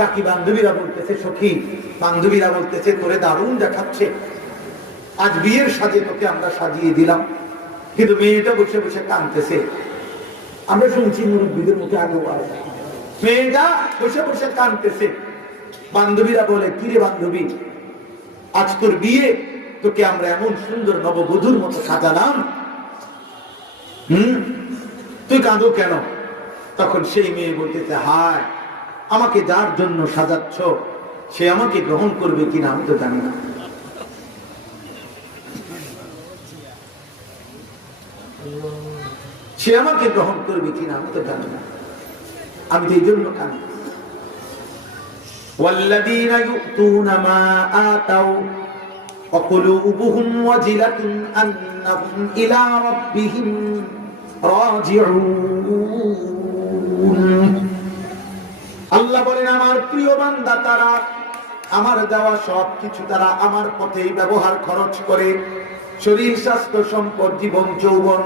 বাকি বান্ধবীরা বলতেছে সখী, বান্ধবীরা বলতেছে তোরে দারুণ দেখাচ্ছে, আজ বিয়ের সাজে তোকে আমরা সাজিয়ে দিলাম। কিন্তু মেয়েটা বসে বসে কাঁদতেছে। আমরা শুনছি মুরব্বীদের মুখে আগে মেয়েটা বসে বসে কাঁদতেছে। বান্ধবীরা বলে, কিরে বান্ধবী, আজ তোর বিয়ে, তোকে আমরা এমন সুন্দর নববধূর মতো সাজালাম, তুই কাঁদো কেন? তখন সেই মেয়ে বলতেছে, হায়, আমাকে যার জন্য সাজাচ্ছ সে আমাকে গ্রহণ করবে কিনা আমি তো জানি না। সে আমাকে গ্রহণ করবে কিনা আমি তো জানি না, আমি তো এই জন্য কাঁদি। والذين يؤتون ما آتوا وقلوبهم وجلة أنهم إلى ربهم راجعون। আল্লাহ বলেন, আমার প্রিয় বান্দা তারা আমার দেওয়া সব কিছু তারা আমার পথেই ব্যবহার খরচ করে, শরীর, স্বাস্থ্য, সম্পদ, জীবন, যৌবন